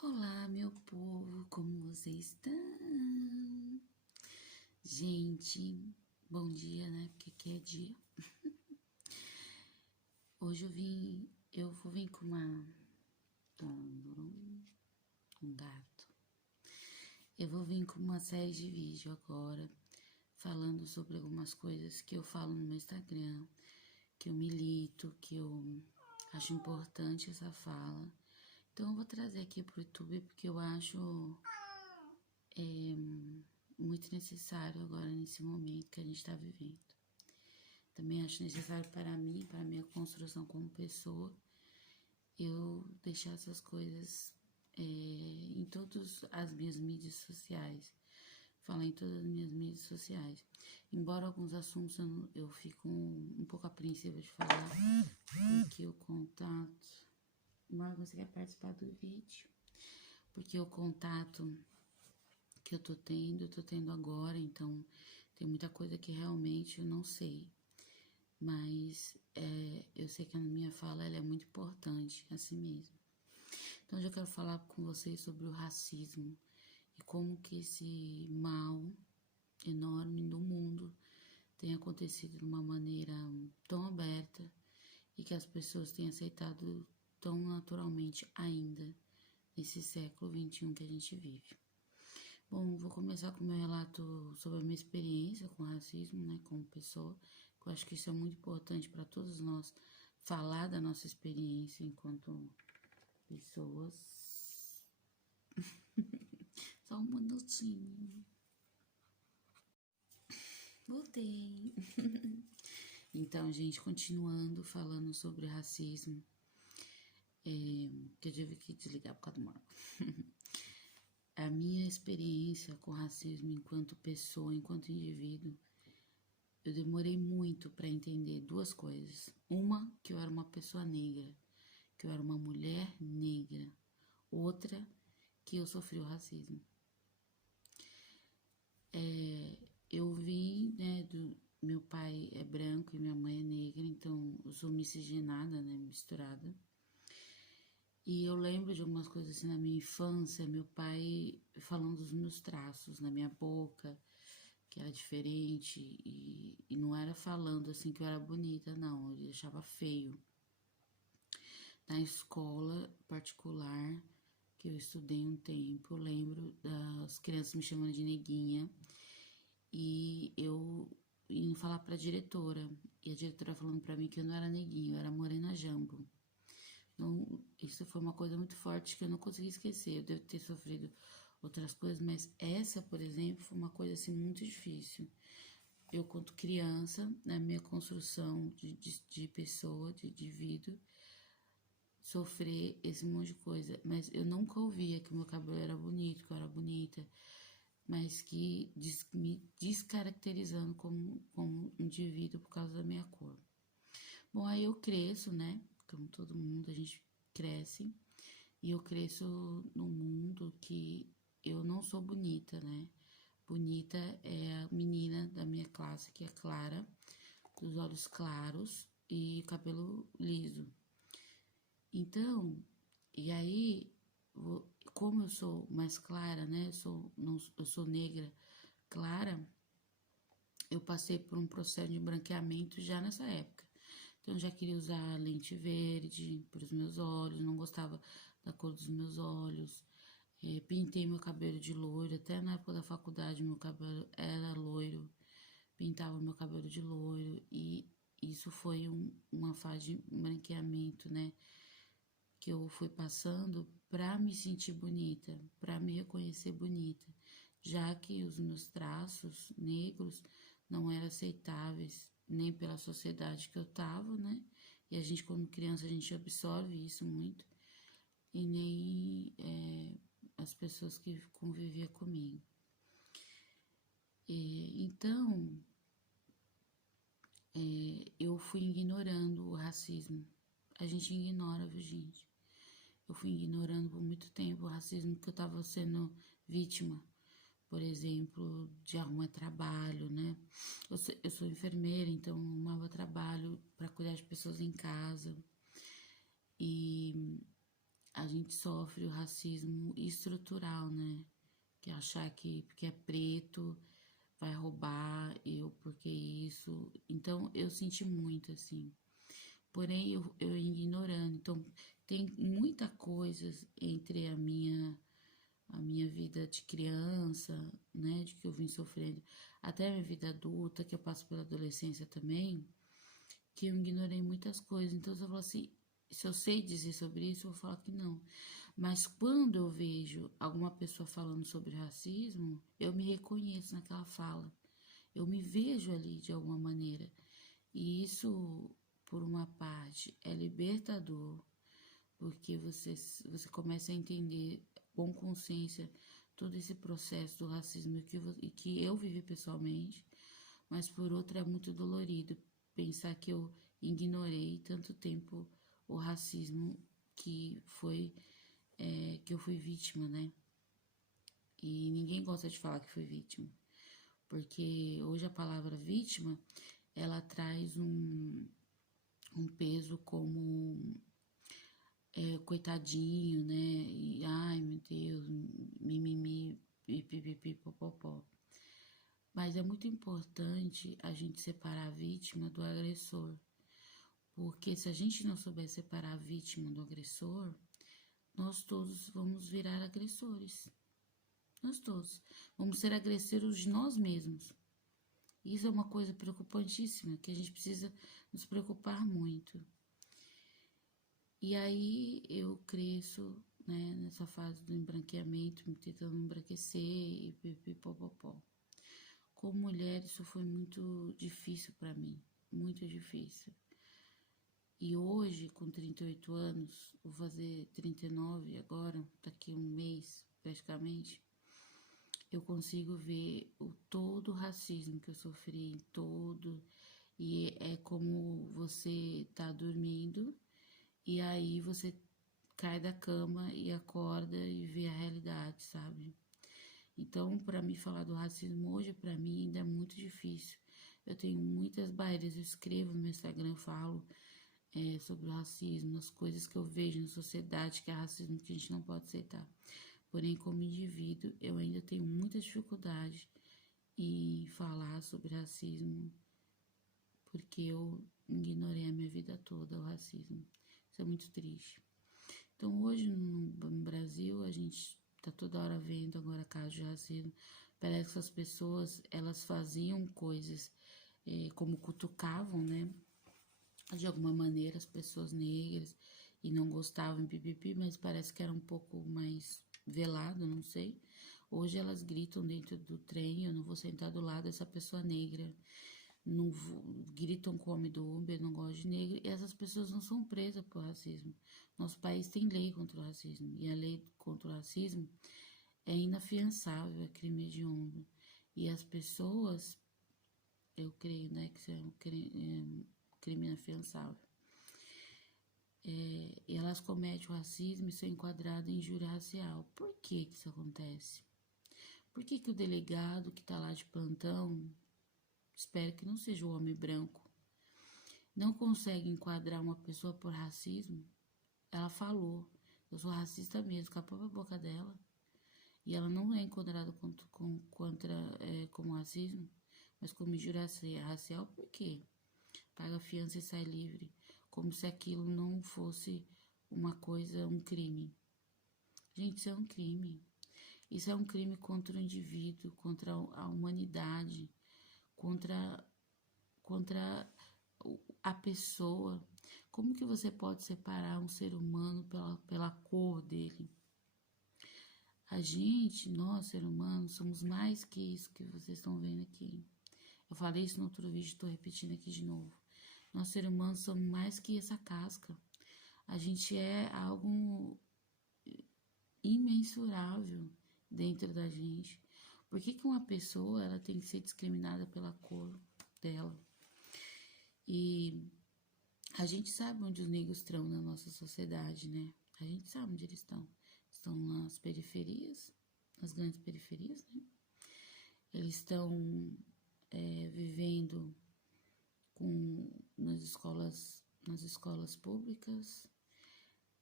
Olá, meu povo, como vocês estão? Gente, bom dia, né? Porque aqui é dia. Hoje eu vou vir com um gato. Eu vou vir com uma série de vídeos agora, falando sobre algumas coisas que eu falo no meu Instagram, que eu milito, que eu acho importante essa fala. Então eu vou trazer aqui pro YouTube porque eu acho muito necessário agora nesse momento que a gente está vivendo. Também acho necessário para mim, para a minha construção como pessoa, eu deixar essas coisas em todas as minhas mídias sociais, falar em todas as minhas mídias sociais. Embora alguns assuntos eu fico um pouco apreensiva de falar, porque o contato... Mas você quer participar do vídeo? Porque o contato que eu tô tendo agora, então tem muita coisa que realmente eu não sei. Mas eu sei que a minha fala ela é muito importante, assim mesmo. Então, hoje eu quero falar com vocês sobre o racismo e como que esse mal enorme no mundo tem acontecido de uma maneira tão aberta e que as pessoas têm aceitado tão naturalmente ainda nesse século XXI que a gente vive. Bom, vou começar com o meu relato sobre a minha experiência com o racismo, né, como pessoa. Eu acho que isso é muito importante para todos nós, falar da nossa experiência enquanto pessoas. Só um minutinho. Voltei. Então, gente, continuando falando sobre racismo, que eu tive que desligar por causa do Marco. A minha experiência com racismo enquanto pessoa, enquanto indivíduo, eu demorei muito para entender duas coisas. Uma, que eu era uma pessoa negra, que eu era uma mulher negra. Outra, que eu sofri o racismo. Eu vim, né, meu pai é branco e minha mãe é negra, então eu sou miscigenada, né, misturada. E eu lembro de algumas coisas assim na minha infância, meu pai falando dos meus traços na minha boca, que era diferente, e não era falando assim que eu era bonita, não, ele achava feio. Na escola particular, que eu estudei um tempo, eu lembro das crianças me chamando de neguinha, e eu indo falar pra diretora, e a diretora falando pra mim que eu não era neguinho, eu era morena jambo. Então, isso foi uma coisa muito forte que eu não consegui esquecer. Eu devo ter sofrido outras coisas, mas essa, por exemplo, foi uma coisa assim muito difícil. Eu, quanto criança, na minha construção de pessoa, de indivíduo, sofrer esse monte de coisa. Mas eu nunca ouvia que o meu cabelo era bonito, que eu era bonita, mas que me descaracterizando como indivíduo por causa da minha cor. Bom, aí eu cresço, né? Como todo mundo, a gente cresce. E eu cresço num mundo que eu não sou bonita, né? Bonita é a menina da minha classe, que é clara, dos olhos claros e cabelo liso. Então, e aí, como eu sou mais clara, né? Eu sou negra clara, eu passei por um processo de branqueamento já nessa época. Então, eu já queria usar lente verde para os meus olhos, não gostava da cor dos meus olhos. Pintei meu cabelo de loiro, até na época da faculdade meu cabelo era loiro, pintava meu cabelo de loiro e isso foi uma fase de branqueamento, né? Que eu fui passando para me sentir bonita, para me reconhecer bonita, já que os meus traços negros não eram aceitáveis nem pela sociedade que eu tava, né? E a gente, quando criança, a gente absorve isso muito, e nem as pessoas que conviviam comigo. Então, eu fui ignorando o racismo. A gente ignora, viu, gente? Eu fui ignorando por muito tempo o racismo que eu estava sendo vítima, por exemplo, de arrumar trabalho, né? Eu sou enfermeira, então arrumava trabalho para cuidar de pessoas em casa. E a gente sofre o racismo estrutural, né? Que é achar que porque é preto vai roubar, eu porque isso. Então eu senti muito assim. Porém, eu ignorando. Então, tem muita coisa entre a minha vida de criança, né, de que eu vim sofrendo, até a minha vida adulta, que eu passo pela adolescência também, que eu ignorei muitas coisas. Então, se eu falo assim, se eu sei dizer sobre isso, eu vou falar que não. Mas quando eu vejo alguma pessoa falando sobre racismo, eu me reconheço naquela fala. Eu me vejo ali de alguma maneira. E isso, por uma parte, é libertador, porque você começa a entender com consciência todo esse processo do racismo e que eu vivi pessoalmente, mas por outra é muito dolorido pensar que eu ignorei tanto tempo o racismo que foi que eu fui vítima, né? E ninguém gosta de falar que foi vítima, porque hoje a palavra vítima ela traz um peso como coitadinho, né? E ai meu Deus, mimimi, pipipi, popopó. Mas é muito importante a gente separar a vítima do agressor, porque se a gente não souber separar a vítima do agressor, nós todos vamos virar agressores. Nós todos vamos ser agressores de nós mesmos. Isso é uma coisa preocupantíssima, que a gente precisa nos preocupar muito. E aí eu cresço, né, nessa fase do embranqueamento, me tentando embranquecer e pipipopopó. Como mulher, isso foi muito difícil para mim, muito difícil. E hoje, com 38 anos, vou fazer 39 agora, daqui a um mês praticamente, eu consigo ver todo o racismo que eu sofri, todo. E é como você tá dormindo e aí você cai da cama e acorda e vê a realidade, sabe? Então, para mim falar do racismo hoje, para mim ainda é muito difícil. Eu tenho muitas barreiras, eu escrevo no meu Instagram, falo sobre o racismo, as coisas que eu vejo na sociedade, que é racismo que a gente não pode aceitar. Porém, como indivíduo, eu ainda tenho muita dificuldade em falar sobre racismo, porque eu ignorei a minha vida toda o racismo. Isso é muito triste. Então, hoje no Brasil, a gente tá toda hora vendo agora casos de racismo. Parece que essas pessoas, elas faziam coisas como cutucavam, né? De alguma maneira, as pessoas negras e não gostavam de pipipi, mas parece que era um pouco mais velado, não sei. Hoje elas gritam dentro do trem, eu não vou sentar do lado dessa pessoa negra. Não vou, gritam com o homem do Uber, não gosto de negro, e essas pessoas não são presas por racismo. Nosso país tem lei contra o racismo, e a lei contra o racismo é inafiançável, é crime hediondo. E as pessoas, eu creio, né, que isso é um crime inafiançável. E elas cometem o racismo e são enquadradas em injúria racial. Por que isso acontece? Por que o delegado que está lá de plantão, espero que não seja o homem branco, não consegue enquadrar uma pessoa por racismo? Ela falou, eu sou racista mesmo, com a própria boca dela, e ela não é enquadrada como racismo, mas como injúria racial, por quê? Paga fiança e sai livre, como se aquilo não fosse uma coisa, um crime. Gente, isso é um crime. Isso é um crime contra o indivíduo, contra a humanidade, contra a pessoa. Como que você pode separar um ser humano pela cor dele? A gente, nós, ser humanos, somos mais que isso que vocês estão vendo aqui. Eu falei isso no outro vídeo, estou repetindo aqui de novo. Nós, seres humanos, somos mais que essa casca. A gente é algo imensurável dentro da gente. Por que uma pessoa ela tem que ser discriminada pela cor dela? E a gente sabe onde os negros estão na nossa sociedade, né? A gente sabe onde eles estão. Estão nas periferias, nas grandes periferias, né? Eles estão vivendo nas escolas públicas,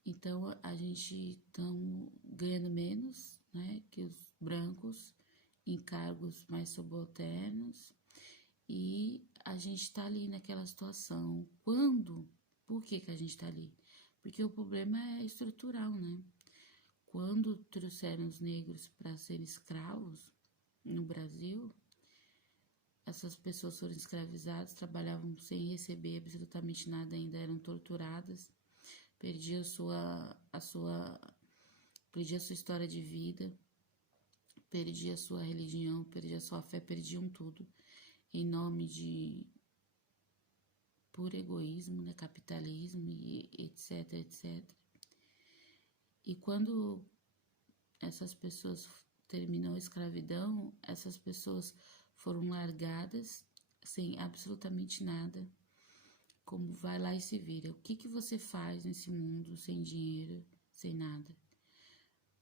Então, a gente estamos ganhando menos, né, que os brancos em cargos mais subalternos e a gente está ali naquela situação. Por que que a gente está ali? Porque o problema é estrutural, né? Quando trouxeram os negros para serem escravos no Brasil, essas pessoas foram escravizadas, trabalhavam sem receber absolutamente nada, ainda eram torturadas, perdiam perdia a sua história de vida, perdia a sua religião, perdia a sua fé, perdiam tudo em nome de puro egoísmo, né, capitalismo e etc, etc. E quando essas pessoas terminou a escravidão, essas pessoas foram largadas sem absolutamente nada, como vai lá e se vira. O que que você faz nesse mundo sem dinheiro, sem nada?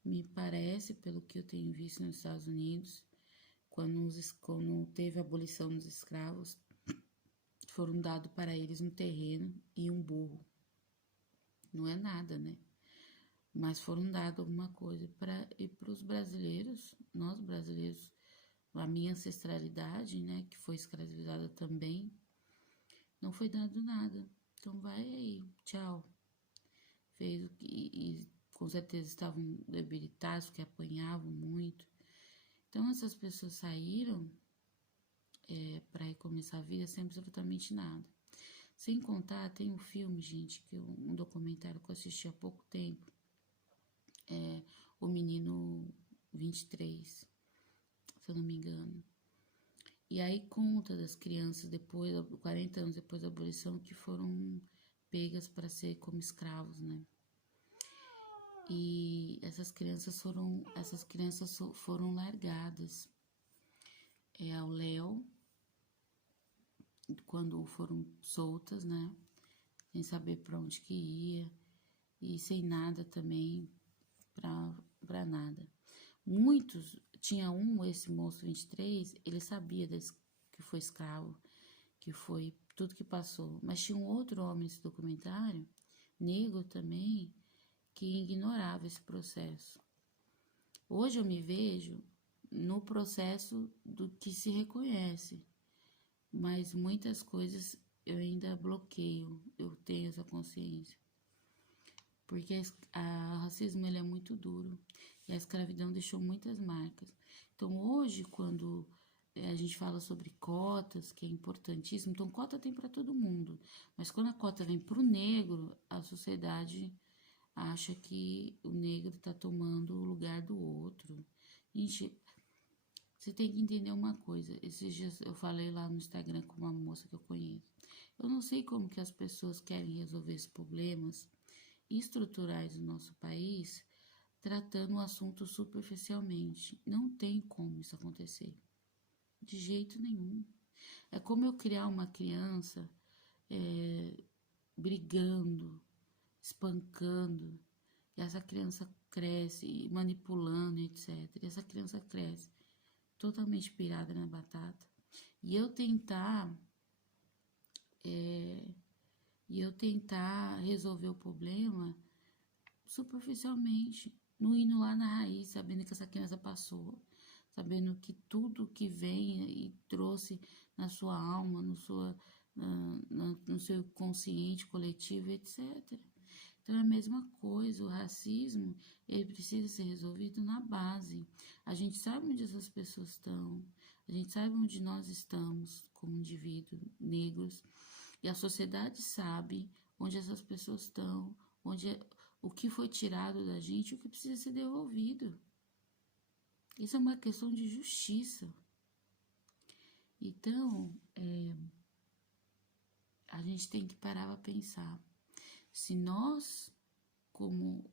Me parece, pelo que eu tenho visto nos Estados Unidos, quando teve a abolição dos escravos, foram dados para eles um terreno e um burro. Não é nada, né? Mas foram dados alguma coisa e para os brasileiros, nós brasileiros, a minha ancestralidade, né, que foi escravizada também, não foi dado nada. Então vai aí, tchau. Fez o que e com certeza estavam debilitados, que apanhavam muito. Então essas pessoas saíram para recomeçar a vida sem absolutamente nada. Sem contar, tem um filme, gente, um documentário que eu assisti há pouco tempo, O Menino 23, se eu não me engano. E aí conta das crianças depois, 40 anos depois da abolição, que foram pegas para ser como escravos, né? E essas crianças foram largadas. Ao Léo, quando foram soltas, né? Sem saber para onde que ia e sem nada também para nada. Muitos, esse moço 23, ele sabia que foi escravo, que foi tudo que passou, mas tinha um outro homem nesse documentário, negro também, que ignorava esse processo. Hoje eu me vejo no processo do que se reconhece, mas muitas coisas eu ainda bloqueio, eu tenho essa consciência. Porque o racismo ele é muito duro e a escravidão deixou muitas marcas. Então hoje, quando a gente fala sobre cotas, que é importantíssimo, então cota tem para todo mundo, mas quando a cota vem para o negro, a sociedade acha que o negro está tomando o lugar do outro. Gente, você tem que entender uma coisa. Esses dias eu falei lá no Instagram com uma moça que eu conheço. Eu não sei como que as pessoas querem resolver esses problemas estruturais do nosso país tratando o assunto superficialmente. Não tem como isso acontecer. De jeito nenhum. É como eu criar uma criança brigando, espancando, e essa criança cresce, manipulando, etc. E essa criança cresce totalmente pirada na batata. E eu tentar resolver o problema superficialmente, não indo lá na raiz, sabendo que essa criança passou, sabendo que tudo que vem e trouxe na sua alma, no seu consciente coletivo, etc. Então é a mesma coisa, o racismo, ele precisa ser resolvido na base. A gente sabe onde essas pessoas estão, a gente sabe onde nós estamos como indivíduos negros, e a sociedade sabe onde essas pessoas estão, o que foi tirado da gente e o que precisa ser devolvido. Isso é uma questão de justiça. Então, a gente tem que parar para pensar. Se como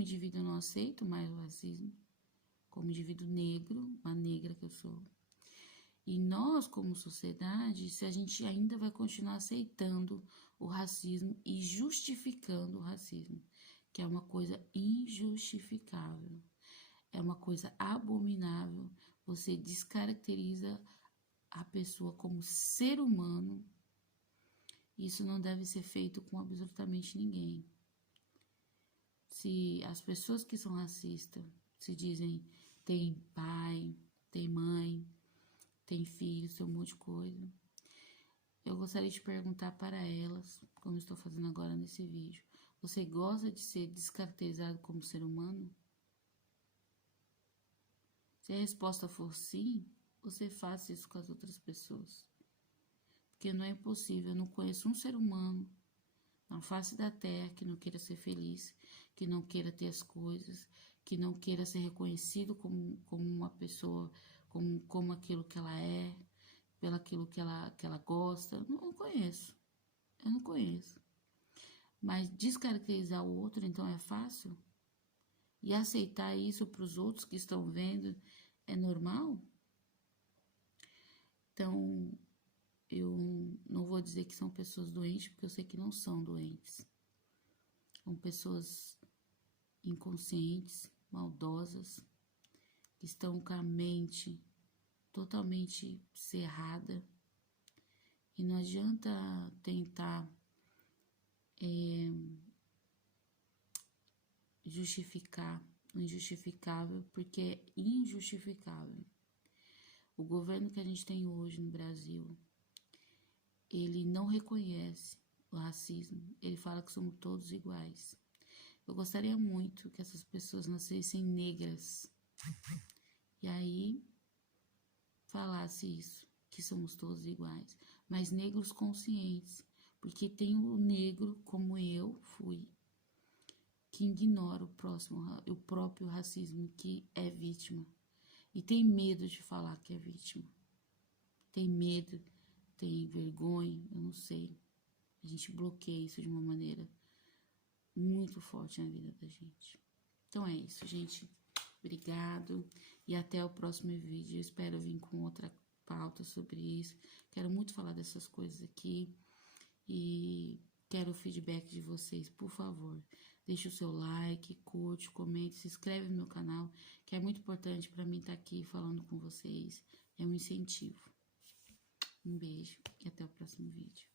indivíduo não aceito mais o racismo, como indivíduo negro, uma negra que eu sou, e nós como sociedade, se a gente ainda vai continuar aceitando o racismo e justificando o racismo, que é uma coisa injustificável, é uma coisa abominável, você descaracteriza a pessoa como ser humano. Isso não deve ser feito com absolutamente ninguém. Se as pessoas que são racistas se dizem tem pai, tem mãe, tem filhos, tem um monte de coisa, eu gostaria de perguntar para elas, como estou fazendo agora nesse vídeo, você gosta de ser descaracterizado como ser humano? Se a resposta for sim, você faça isso com as outras pessoas. Porque não é impossível, eu não conheço um ser humano na face da terra que não queira ser feliz, que não queira ter as coisas, que não queira ser reconhecido como uma pessoa, como aquilo que ela é, pelo aquilo que ela gosta. Não conheço, eu não conheço. Mas descaracterizar o outro, então, é fácil? E aceitar isso para os outros que estão vendo é normal? Então, eu não vou dizer que são pessoas doentes, porque eu sei que não são doentes. São pessoas inconscientes, maldosas, que estão com a mente totalmente cerrada. E não adianta tentar justificar o injustificável, porque é injustificável. O governo que a gente tem hoje no Brasil, ele não reconhece o racismo, ele fala que somos todos iguais. Eu gostaria muito que essas pessoas nascessem negras e aí falasse isso, que somos todos iguais, mas negros conscientes, porque tem o negro, como eu fui, que ignora o próprio racismo, que é vítima, e tem medo de falar que é vítima. Tem medo, tem vergonha, eu não sei. A gente bloqueia isso de uma maneira muito forte na vida da gente. Então é isso, gente. Obrigado e até o próximo vídeo. Eu espero vir com outra pauta sobre isso. Quero muito falar dessas coisas aqui e quero o feedback de vocês, por favor. Deixe o seu like, curte, comente, se inscreve no meu canal, que é muito importante para mim estar aqui falando com vocês. É um incentivo. Um beijo e até o próximo vídeo.